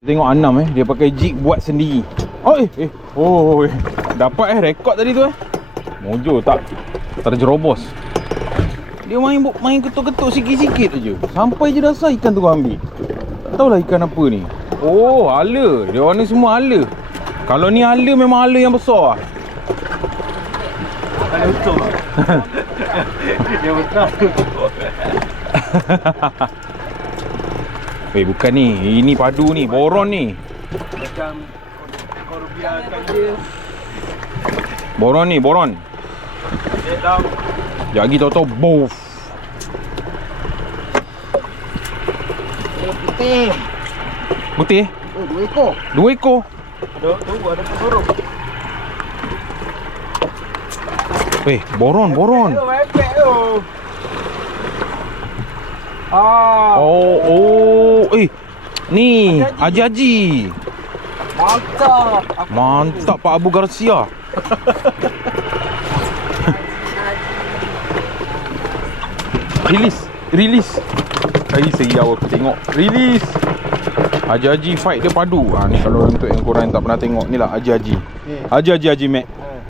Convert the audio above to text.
Tengok Anam dia pakai jig buat sendiri. Oh, dapat rekod tadi tu Mojo tak terjerobos. Dia main ketuk-ketuk sikit-sikit aje. Sampai je dah sah ikan tu ambil. Tak tahulah ikan apa ni. Oh, hala. Dia orang ni semua hala. Kalau ni hala memang hala yang besar. Hala betul. Dia betul. Bukan ni. Ini padu ni, boron ni. Macam kau biarkan dia. Boron ni, boron. Dia down. Sekejap lagi tahu-tahu bof. Putih. Putih? Oh, 2 ekor. 2 ekor. Ada burung. Boron. Mepek tu. Ni Haji. Mantap Pak Abu Garcia. Release. Saya aku tengok. Release. Haji fight dia padu. Ni kalau untuk yang korang tak pernah tengok ni lah Haji. Haji Mac.